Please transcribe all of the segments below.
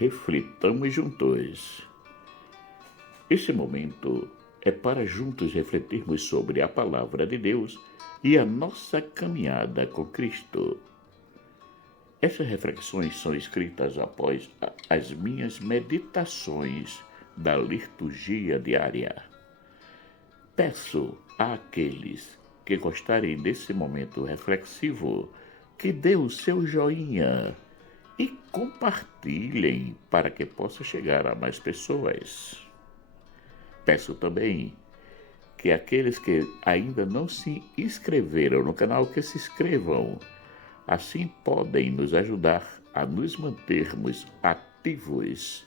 reflitamos juntos. Esse momento é para juntos refletirmos sobre a palavra de Deus e a nossa caminhada com Cristo. Essas reflexões são escritas após as minhas meditações da liturgia diária. Peço àqueles que gostarem desse momento reflexivo que dê o seu joinha e compartilhem para que possa chegar a mais pessoas. Peço também que aqueles que ainda não se inscreveram no canal, que se inscrevam. Assim podem nos ajudar a nos mantermos ativos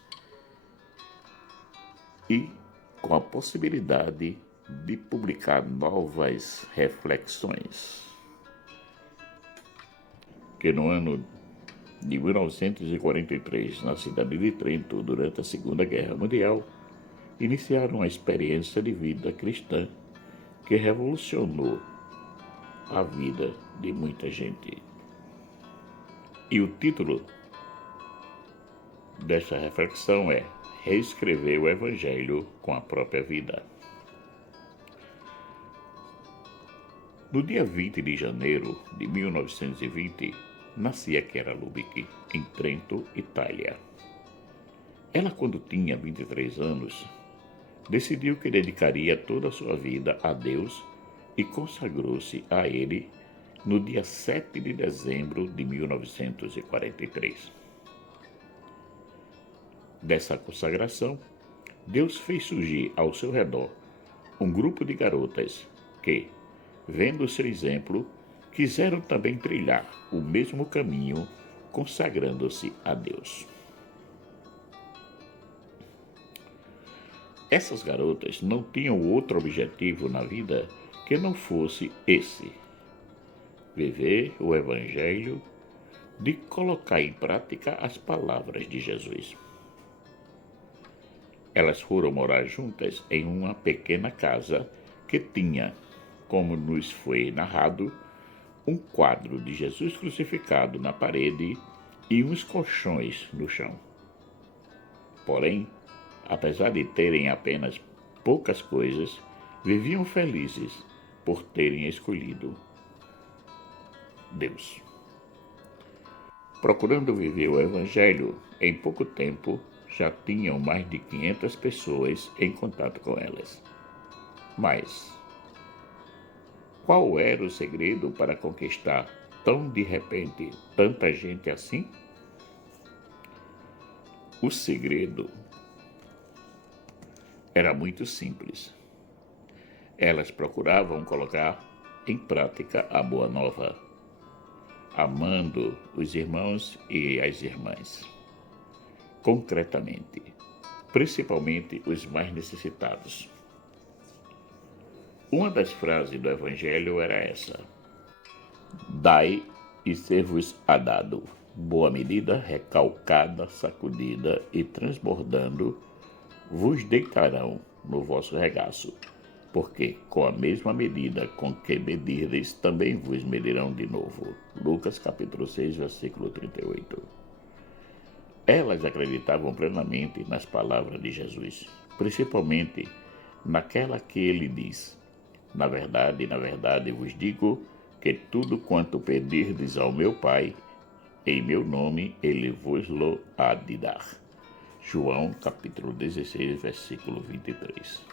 e com a possibilidade de publicar novas reflexões. Que no ano de 1943, na cidade de Trento, durante a Segunda Guerra Mundial, iniciaram uma experiência de vida cristã que revolucionou a vida de muita gente. E o título desta reflexão é Reescrever o Evangelho com a própria vida. No dia 20 de janeiro de 1920, nascia Chiara Lubich, em Trento, Itália. Ela, quando tinha 23 anos, decidiu que dedicaria toda a sua vida a Deus e consagrou-se a Ele no dia 7 de dezembro de 1943. Dessa consagração, Deus fez surgir ao seu redor um grupo de garotas que, vendo seu exemplo, quiseram também trilhar o mesmo caminho, consagrando-se a Deus. Essas garotas não tinham outro objetivo na vida que não fosse esse: viver o Evangelho, de colocar em prática as palavras de Jesus. Elas foram morar juntas em uma pequena casa que tinha, como nos foi narrado, um quadro de Jesus crucificado na parede e uns colchões no chão. Porém, apesar de terem apenas poucas coisas, viviam felizes por terem escolhido Deus. Procurando viver o Evangelho, em pouco tempo já tinham mais de 500 pessoas em contato com elas. Mas qual era o segredo para conquistar tão de repente tanta gente assim? O segredo era muito simples. Elas procuravam colocar em prática a boa nova, amando os irmãos e as irmãs, concretamente, principalmente os mais necessitados. Uma das frases do Evangelho era essa: dai e ser-vos-á dado, boa medida, recalcada, sacudida e transbordando, vos deitarão no vosso regaço, porque com a mesma medida com que medirdes, também vos medirão de novo. Lucas capítulo 6, versículo 38. Elas acreditavam plenamente nas palavras de Jesus, principalmente naquela que ele diz: na verdade, vos digo que tudo quanto pedirdes ao meu Pai, em meu nome, ele vos-lo há de dar. João, capítulo 16, versículo 23.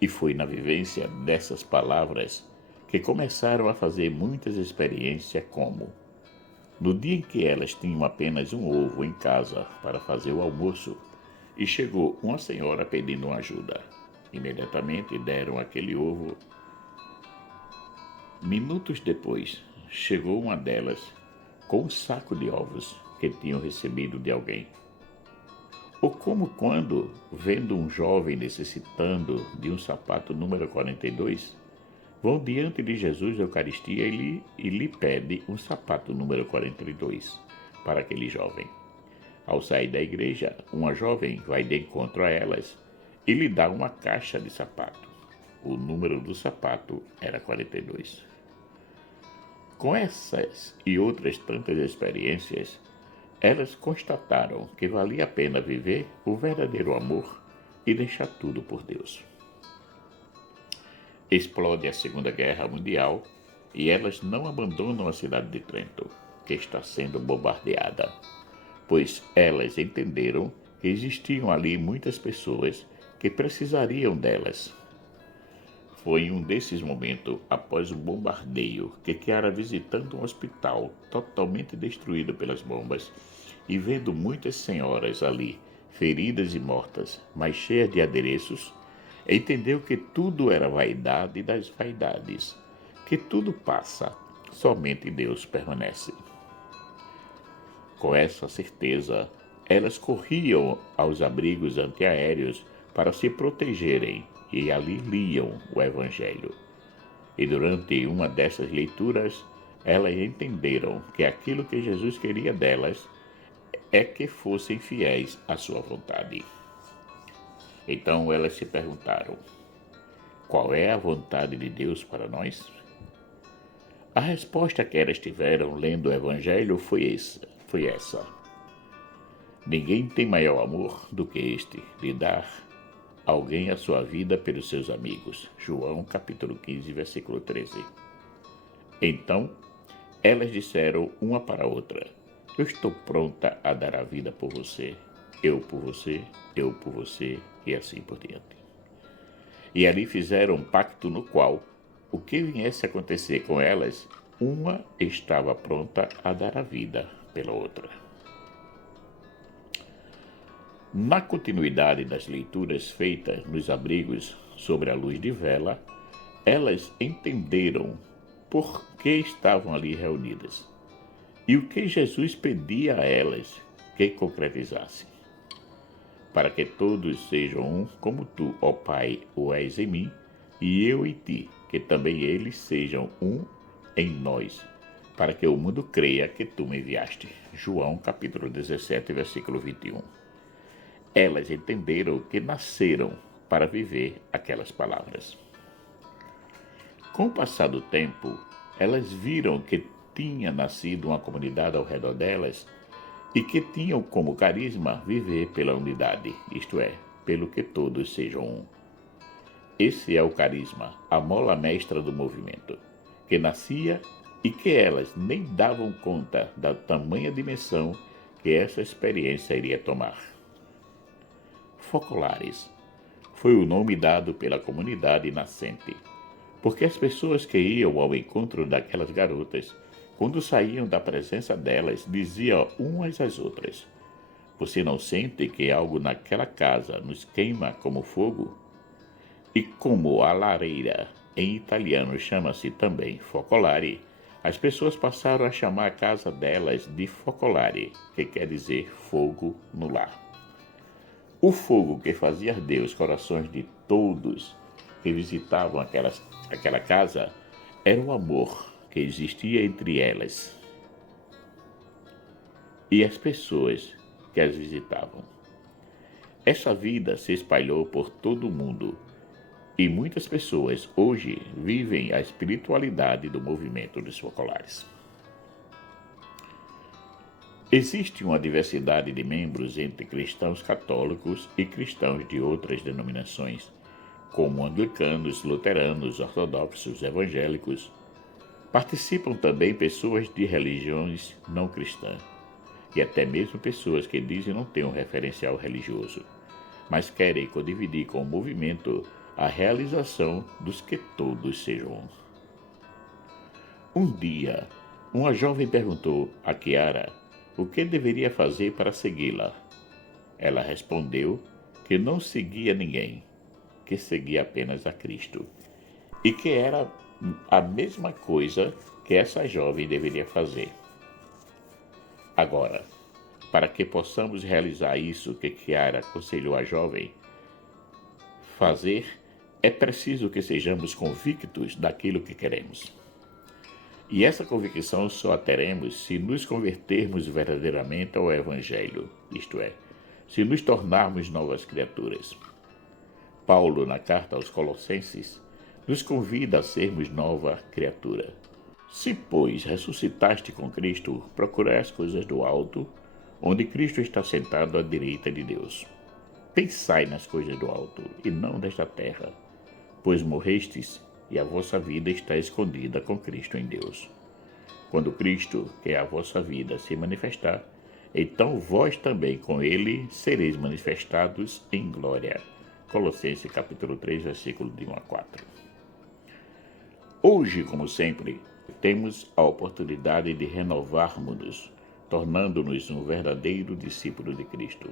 E foi na vivência dessas palavras que começaram a fazer muitas experiências, como: no dia em que elas tinham apenas um ovo em casa para fazer o almoço, e chegou uma senhora pedindo ajuda. Imediatamente deram aquele ovo. Minutos depois, chegou uma delas com um saco de ovos que tinham recebido de alguém. Ou como quando, vendo um jovem necessitando de um sapato número 42, vão diante de Jesus da Eucaristia e lhe pede um sapato número 42 para aquele jovem. Ao sair da igreja, uma jovem vai de encontro a elas e lhe dá uma caixa de sapato. O número do sapato era 42. Com essas e outras tantas experiências, elas constataram que valia a pena viver o verdadeiro amor e deixar tudo por Deus. Explode a Segunda Guerra Mundial e elas não abandonam a cidade de Trento, que está sendo bombardeada, pois elas entenderam que existiam ali muitas pessoas que precisariam delas. Foi em um desses momentos, após o bombardeio, que Chiara, visitando um hospital totalmente destruído pelas bombas e vendo muitas senhoras ali, feridas e mortas, mas cheias de adereços, entendeu que tudo era vaidade das vaidades, que tudo passa, somente Deus permanece. Com essa certeza, elas corriam aos abrigos antiaéreos para se protegerem e ali liam o Evangelho. E durante uma dessas leituras, elas entenderam que aquilo que Jesus queria delas é que fossem fiéis à sua vontade. Então elas se perguntaram: qual é a vontade de Deus para nós? A resposta que elas tiveram lendo o Evangelho foi essa. Ninguém tem maior amor do que este, de dar alguém a sua vida pelos seus amigos. João capítulo 15, versículo 13. Então, elas disseram uma para a outra: eu estou pronta a dar a vida por você, eu por você, eu por você, e assim por diante. E ali fizeram um pacto no qual, o que viesse a acontecer com elas, uma estava pronta a dar a vida pela outra. Na continuidade das leituras feitas nos abrigos sobre a luz de vela, elas entenderam por que estavam ali reunidas e o que Jesus pedia a elas que concretizassem. Para que todos sejam um, como tu, ó Pai, o és em mim, e eu em ti, que também eles sejam um em nós, para que o mundo creia que tu me enviaste. João capítulo 17, versículo 21. Elas entenderam que nasceram para viver aquelas palavras. Com o passar do tempo, elas viram que tinha nascido uma comunidade ao redor delas e que tinham como carisma viver pela unidade, isto é, pelo que todos sejam um. Esse é o carisma, a mola mestra do movimento, que nascia e que elas nem davam conta da tamanha dimensão que essa experiência iria tomar. Focolares foi o nome dado pela comunidade nascente, porque as pessoas que iam ao encontro daquelas garotas, quando saíam da presença delas, diziam umas às outras: você não sente que algo naquela casa nos queima como fogo? E como a lareira, em italiano, chama-se também focolare, as pessoas passaram a chamar a casa delas de focolare, que quer dizer fogo no lar. O fogo que fazia arder os corações de todos que visitavam aquela casa era o amor que existia entre elas e as pessoas que as visitavam. Essa vida se espalhou por todo o mundo e muitas pessoas hoje vivem a espiritualidade do movimento dos focolares. Existe uma diversidade de membros entre cristãos católicos e cristãos de outras denominações, como anglicanos, luteranos, ortodoxos, evangélicos. Participam também pessoas de religiões não cristãs, e até mesmo pessoas que dizem não ter um referencial religioso, mas querem dividir com o movimento a realização dos que todos sejam um. Um dia, uma jovem perguntou a Chiara o que deveria fazer para segui-la. Ela respondeu que não seguia ninguém, que seguia apenas a Cristo, e que era a mesma coisa que essa jovem deveria fazer. Agora, para que possamos realizar isso que Chiara aconselhou a jovem fazer, é preciso que sejamos convictos daquilo que queremos. E essa convicção só a teremos se nos convertermos verdadeiramente ao Evangelho, isto é, se nos tornarmos novas criaturas. Paulo, na carta aos Colossenses, nos convida a sermos nova criatura. Se, pois, ressuscitaste com Cristo, procurai as coisas do alto, onde Cristo está sentado à direita de Deus. Pensai nas coisas do alto, e não desta terra, pois morrestes, e a vossa vida está escondida com Cristo em Deus. Quando Cristo, que é a vossa vida, se manifestar, então vós também com ele sereis manifestados em glória. Colossenses capítulo 3, versículo de 1 a 4. Hoje, como sempre, temos a oportunidade de renovarmos-nos, tornando-nos um verdadeiro discípulo de Cristo.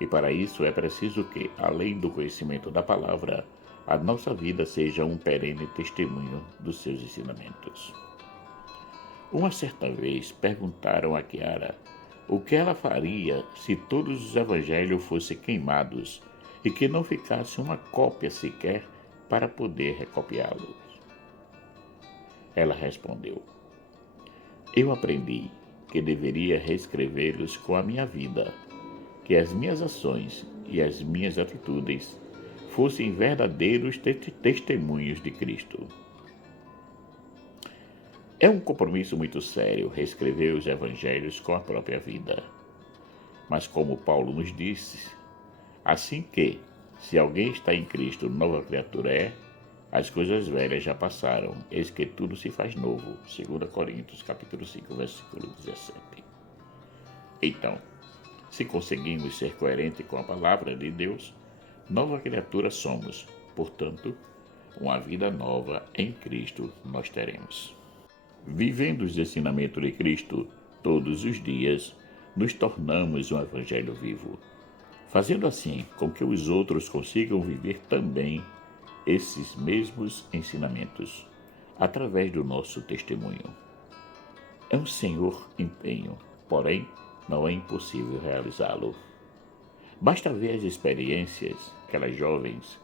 E para isso é preciso que, além do conhecimento da palavra, a nossa vida seja um perene testemunho dos seus ensinamentos. Uma certa vez perguntaram a Chiara o que ela faria se todos os evangelhos fossem queimados e que não ficasse uma cópia sequer para poder recopiá-los. Ela respondeu: eu aprendi que deveria reescrevê-los com a minha vida, que as minhas ações e as minhas atitudes fossem verdadeiros testemunhos de Cristo. É um compromisso muito sério reescrever os evangelhos com a própria vida. Mas como Paulo nos disse, assim que, se alguém está em Cristo, nova criatura é, as coisas velhas já passaram, eis que tudo se faz novo. 2 Coríntios capítulo 5, versículo 17. Então, se conseguimos ser coerentes com a palavra de Deus, nova criatura somos. Portanto, uma vida nova em Cristo nós teremos. Vivendo os ensinamentos de Cristo todos os dias, nos tornamos um evangelho vivo, fazendo assim com que os outros consigam viver também esses mesmos ensinamentos, através do nosso testemunho. É um senhor empenho, porém não é impossível realizá-lo. Basta ver as experiências que aquelas jovens,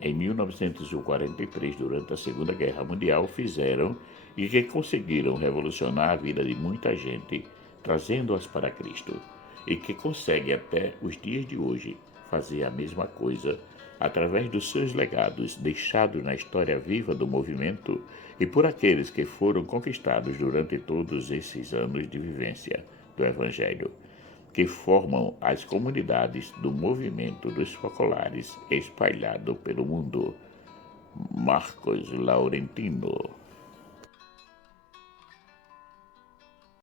em 1943, durante a Segunda Guerra Mundial, fizeram e que conseguiram revolucionar a vida de muita gente, trazendo-as para Cristo, e que conseguem até os dias de hoje fazer a mesma coisa através dos seus legados deixados na história viva do movimento e por aqueles que foram conquistados durante todos esses anos de vivência do Evangelho, que formam as comunidades do movimento dos focolares espalhado pelo mundo. Marcos Laurentino.